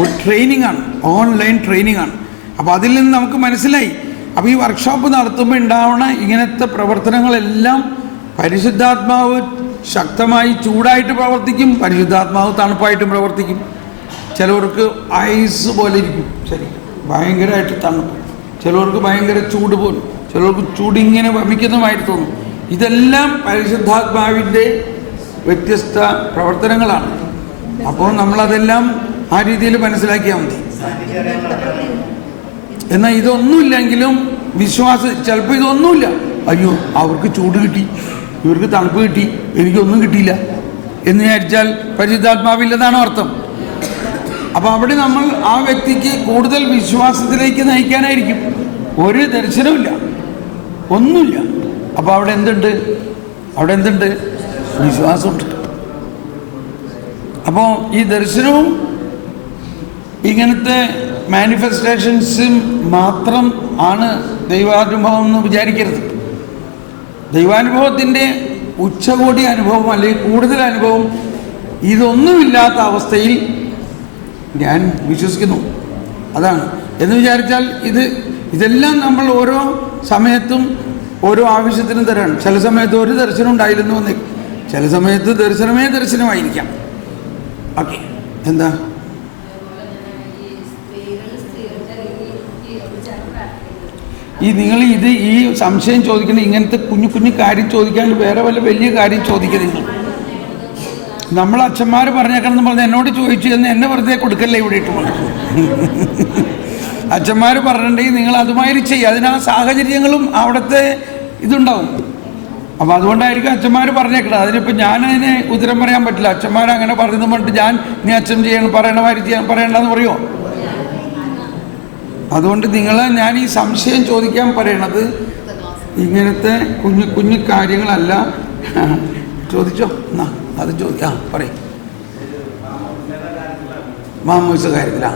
ഒരു ട്രെയിനിങ് ആണ്, ഓൺലൈൻ ട്രെയിനിങ് ആണ്. അപ്പോൾ അതിൽ നിന്ന് നമുക്ക് മനസ്സിലായി. അപ്പോൾ ഈ വർക്ക്ഷോപ്പ് നടത്തുമ്പോൾ ഉണ്ടാവുന്ന ഇങ്ങനത്തെ പ്രവർത്തനങ്ങളെല്ലാം പരിശുദ്ധാത്മാവ് ശക്തമായി ചൂടായിട്ട് പ്രവർത്തിക്കും, പരിശുദ്ധാത്മാവ് തണുപ്പായിട്ടും പ്രവർത്തിക്കും. ചിലവർക്ക് ഐസ് പോലെ ഇരിക്കും, ശരി, ഭയങ്കരമായിട്ട് തണുപ്പ്. ചിലവർക്ക് ഭയങ്കര ചൂട് പോലും, ചിലവർക്ക് ചൂടിങ്ങനെ വമിക്കുന്നതായിട്ട് തോന്നും. ഇതെല്ലാം പരിശുദ്ധാത്മാവിൻ്റെ വ്യത്യസ്ത പ്രവർത്തനങ്ങളാണ്. അപ്പോൾ നമ്മളതെല്ലാം ആ രീതിയിൽ മനസ്സിലാക്കിയാൽ മതി. എന്നാൽ ഇതൊന്നുമില്ലെങ്കിലും ചിലപ്പോൾ ഇതൊന്നുമില്ല, അയ്യോ അവർക്ക് ചൂട് കിട്ടി, ഇവർക്ക് തണുപ്പ് കിട്ടി, എനിക്കൊന്നും കിട്ടിയില്ല എന്ന് വിചാരിച്ചാൽ പരിശുദ്ധാത്മാവില്ലെന്നാണ് അർത്ഥം. അപ്പോൾ അവിടെ നമ്മൾ ആ വ്യക്തിക്ക് കൂടുതൽ വിശ്വാസത്തിലേക്ക് നയിക്കാനായിരിക്കും. ഒരു ദർശനമില്ല, ഒന്നുമില്ല. അപ്പോൾ അവിടെ എന്തുണ്ട്? വിശ്വാസമുണ്ട്. അപ്പോൾ ഈ ദർശനവും ഇങ്ങനത്തെ മാനിഫെസ്റ്റേഷൻസും മാത്രം ആണ് ദൈവാനുഭവം എന്ന് വിചാരിക്കരുത്. ദൈവാനുഭവത്തിൻ്റെ ഉച്ചകോടി അനുഭവം അല്ലെങ്കിൽ കൂടുതൽ അനുഭവം ഇതൊന്നുമില്ലാത്ത അവസ്ഥയിൽ ഞാൻ വിശ്വസിക്കുന്നു. അതാണ്. എന്ന് വിചാരിച്ചാൽ ഇതെല്ലാം നമ്മൾ ഓരോ സമയത്തും ഓരോ ആവശ്യത്തിനും തരാണ്. ചില സമയത്ത് ഒരു ദർശനം ഉണ്ടായിരുന്നു എന്ന്, ചില സമയത്ത് ദർശനമായിരിക്കാം. ഓക്കെ. എന്താ നിങ്ങൾ ഈ സംശയം ചോദിക്കണം, ഇങ്ങനത്തെ കുഞ്ഞു കാര്യം ചോദിക്കാണ്ട് വേറെ വല്ല വലിയ കാര്യം ചോദിക്കുന്നത്. നമ്മൾ അച്ഛന്മാർ പറഞ്ഞേക്കണമെന്ന് പറഞ്ഞ് എന്നോട് ചോദിച്ചു എന്ന് എന്നെ വെറുതെ കൊടുക്കല്ലേ ഇവിടെ ഇട്ടുകൊണ്ട്. അച്ഛന്മാർ പറഞ്ഞിട്ടുണ്ടെങ്കിൽ നിങ്ങൾ അതുമാതിരി ചെയ്യുക. അതിനാ സാഹചര്യങ്ങളും അവിടുത്തെ ഇതുണ്ടാവും. അപ്പോൾ അതുകൊണ്ടായിരിക്കും അച്ഛന്മാർ പറഞ്ഞേക്കണം. അതിനിപ്പോൾ ഞാനതിന് ഉത്തരം പറയാൻ പറ്റില്ല. അച്ഛന്മാരങ്ങനെ പറയുന്നു പറഞ്ഞിട്ട് ഞാൻ അച്ഛൻ ചെയ്യണം പറയണ്ടെന്ന് പറയുമോ? അതുകൊണ്ട് ഞാൻ ഈ സംശയം ചോദിക്കാൻ പറയണത് ഇങ്ങനത്തെ കുഞ്ഞു കാര്യങ്ങളല്ല. ചോദിച്ചോ, എന്നാ അത് പറയും. മാമൂസ കാര്യത്തിലാ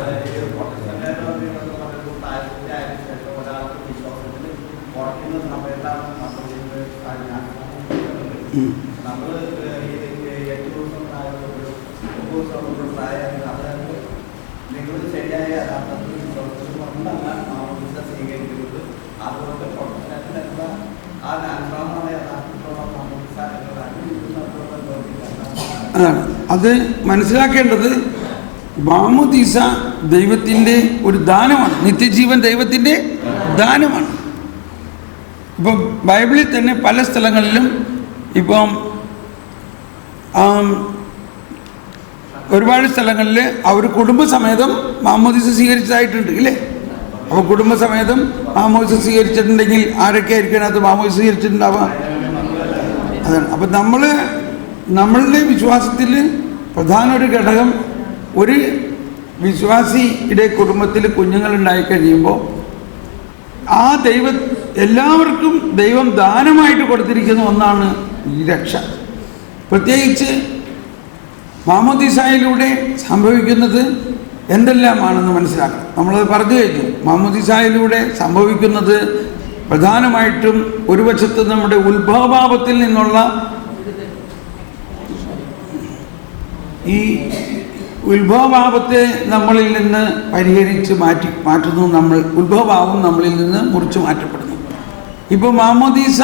അതാണ് അത് മനസ്സിലാക്കേണ്ടത്. മാമോദീസ ദൈവത്തിൻ്റെ ഒരു ദാനമാണ്. നിത്യജീവൻ ദൈവത്തിൻ്റെ ദാനമാണ്. ഇപ്പം ബൈബിളിൽ തന്നെ പല സ്ഥലങ്ങളിലും ഇപ്പം ഒരുപാട് സ്ഥലങ്ങളിൽ അവർ കുടുംബസമേതം മാമോദീസ സ്വീകരിച്ചതായിട്ടുണ്ട് ഇല്ലേ? അപ്പോൾ കുടുംബസമേതം മാമോദീസ സ്വീകരിച്ചിട്ടുണ്ടെങ്കിൽ ആരൊക്കെ ആയിരിക്കണം അത് മാമോദീസ സ്വീകരിച്ചിട്ടുണ്ടാവാം? അതാണ്. അപ്പം നമ്മളുടെ വിശ്വാസത്തിൽ പ്രധാന ഒരു ഘടകം, ഒരു വിശ്വാസിയുടെ കുടുംബത്തിൽ കുഞ്ഞുങ്ങളുണ്ടായി കഴിയുമ്പോൾ ആ എല്ലാവർക്കും ദൈവം ദാനമായിട്ട് കൊടുത്തിരിക്കുന്ന ഒന്നാണ് ഈ രക്ഷ. പ്രത്യേകിച്ച് മാമോദീസായിലൂടെ സംഭവിക്കുന്നത് എന്തെല്ലാമാണെന്ന് മനസ്സിലാക്കണം. നമ്മളത് പറഞ്ഞു കഴിഞ്ഞു. മാമോദീസായിലൂടെ സംഭവിക്കുന്നത് പ്രധാനമായിട്ടും ഒരു വശത്ത് നമ്മുടെ ഉത്ഭവഭാവത്തിൽ നിന്നുള്ള ഈ ഉത്ഭവഭാവത്തെ നമ്മളിൽ നിന്ന് പരിഹരിച്ച് മാറ്റുന്നു. ഉത്ഭവഭാവം നമ്മളിൽ നിന്ന് മുറിച്ച് മാറ്റപ്പെടുന്നു. ഇപ്പോൾ മാമോദീസ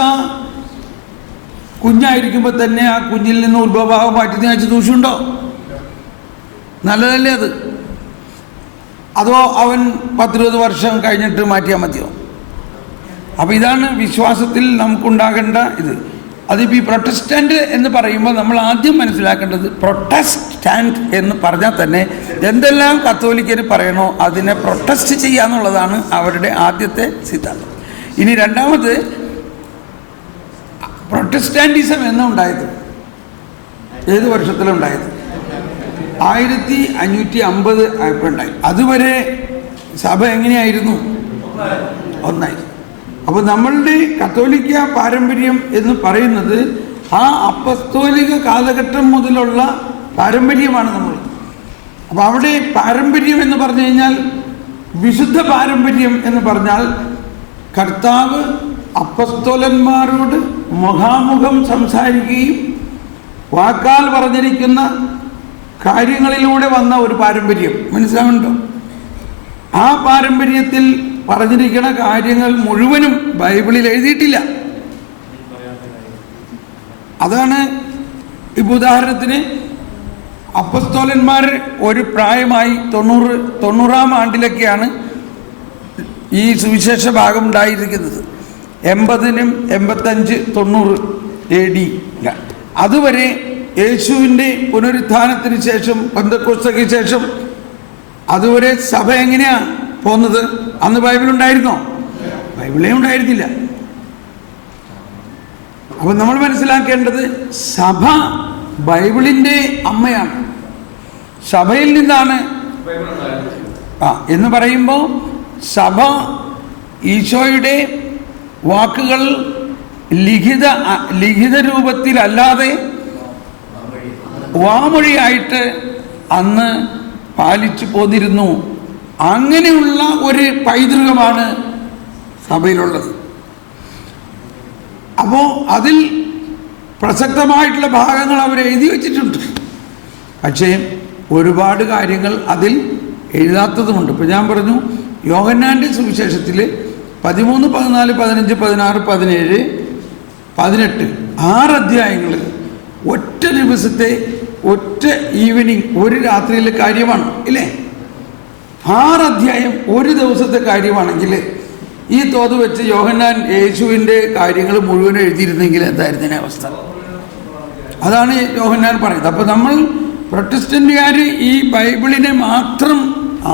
കുഞ്ഞായിരിക്കുമ്പോൾ തന്നെ ആ കുഞ്ഞിൽ നിന്ന് ഉത്ഭവഭാവം മാറ്റി വെച്ച് ദൂഷ്യമുണ്ടോ? നല്ലതല്ലേ അത്? അതോ അവൻ 10-20 വർഷം കഴിഞ്ഞിട്ട് മാറ്റിയാൽ മതിയോ? അപ്പോൾ ഇതാണ് വിശ്വാസത്തിൽ നമുക്കുണ്ടാകേണ്ട ഇത്. അതിപ്പോൾ ഈ പ്രൊട്ടസ്റ്റൻ്റ് എന്ന് പറയുമ്പോൾ നമ്മൾ ആദ്യം മനസ്സിലാക്കേണ്ടത്, പ്രൊട്ടസ്റ്റാൻറ്റ് എന്ന് പറഞ്ഞാൽ തന്നെ എന്തെല്ലാം കത്തോലിക്കർ പറയണോ അതിനെ പ്രൊട്ടസ്റ്റ് ചെയ്യുക എന്നുള്ളതാണ് അവരുടെ ആദ്യത്തെ സിദ്ധാന്തം. ഇനി രണ്ടാമത്, പ്രൊട്ടസ്റ്റാൻറ്റിസം എന്നുണ്ടായത് ഏത് വർഷത്തിലുണ്ടായത്? 1550 ആയപ്പോഴുണ്ടായി. അതുവരെ സഭ എങ്ങനെയായിരുന്നു? ഒന്നായി. അപ്പോൾ നമ്മളുടെ കത്തോലിക്ക പാരമ്പര്യം എന്ന് പറയുന്നത് ആ അപ്പസ്തോലിക കാലഘട്ടം മുതലുള്ള പാരമ്പര്യമാണ് നമ്മൾ. അപ്പോൾ അവിടെ പാരമ്പര്യം എന്ന് പറഞ്ഞു കഴിഞ്ഞാൽ, വിശുദ്ധ പാരമ്പര്യം എന്ന് പറഞ്ഞാൽ കർത്താവ് അപ്പസ്തോലന്മാരോട് മുഖാമുഖം സംസാരിക്കുകയും വാക്കാൽ പറഞ്ഞിരിക്കുന്ന കാര്യങ്ങളിലൂടെ വന്ന ഒരു പാരമ്പര്യം. മനസ്സിലാവുന്നുണ്ടോ? ആ പാരമ്പര്യത്തിൽ പറഞ്ഞിരിക്കുന്ന കാര്യങ്ങൾ മുഴുവനും ബൈബിളിൽ എഴുതിയിട്ടില്ല. അതാണ് ഇപ്പോൾ ഉദാഹരണത്തിന് അപ്പസ്തോലന്മാർ ഒരു പ്രായമായി 90-ാം ആണ്ടിലൊക്കെയാണ് ഈ സുവിശേഷ ഭാഗം ഉണ്ടായിരിക്കുന്നത്. 80-നും 85-90 AD. അതുവരെ യേശുവിൻ്റെ പുനരുത്ഥാനത്തിന് ശേഷം, പെന്തക്കോസ്തയ്ക്ക് ശേഷം അതുവരെ സഭ എങ്ങനെയാണ് പോകുന്നത്? അന്ന് ബൈബിളുണ്ടായിരുന്നോ? ബൈബിളേ ഉണ്ടായിരുന്നില്ല. അപ്പം നമ്മൾ മനസ്സിലാക്കേണ്ടത്, സഭ ബൈബിളിൻ്റെ അമ്മയാണ്. സഭയിൽ നിന്നാണ് എന്ന് പറയുമ്പോൾ സഭ ഈശോയുടെ വാക്കുകൾ ലിഖിത രൂപത്തിലല്ലാതെ വാമൊഴിയായിട്ട് അന്ന് പാലിച്ചു പോന്നിരുന്നു. അങ്ങനെയുള്ള ഒരു പൈതൃകമാണ് സഭയിലുള്ളത്. അപ്പോൾ അതിൽ പ്രസക്തമായിട്ടുള്ള ഭാഗങ്ങൾ അവർ എഴുതി വച്ചിട്ടുണ്ട്. പക്ഷേ ഒരുപാട് കാര്യങ്ങൾ അതിൽ എഴുതാത്തതുമുണ്ട്. ഇപ്പോൾ ഞാൻ പറഞ്ഞു, യോഹന്നാൻ്റെ സുവിശേഷത്തിൽ 13, 14, 15, 16, 17, 18 6 അധ്യായങ്ങൾ ഒറ്റ ദിവസത്തെ, ഒറ്റ ഈവനിങ്, ഒരു രാത്രിയിലെ കാര്യമാണ് ഇല്ലേ? 6 അധ്യായം ഒരു ദിവസത്തെ കാര്യമാണെങ്കിൽ ഈ തോത് വെച്ച് യോഹന്നാൻ യേശുവിൻ്റെ കാര്യങ്ങൾ മുഴുവൻ എഴുതിയിരുന്നെങ്കിൽ എന്തായിരുന്നതിനെ അവസ്ഥ? അതാണ് യോഹന്നാൻ പറയുന്നത്. അപ്പോൾ നമ്മൾ പ്രൊട്ടസ്റ്റന്റുകാർ ഈ ബൈബിളിനെ മാത്രം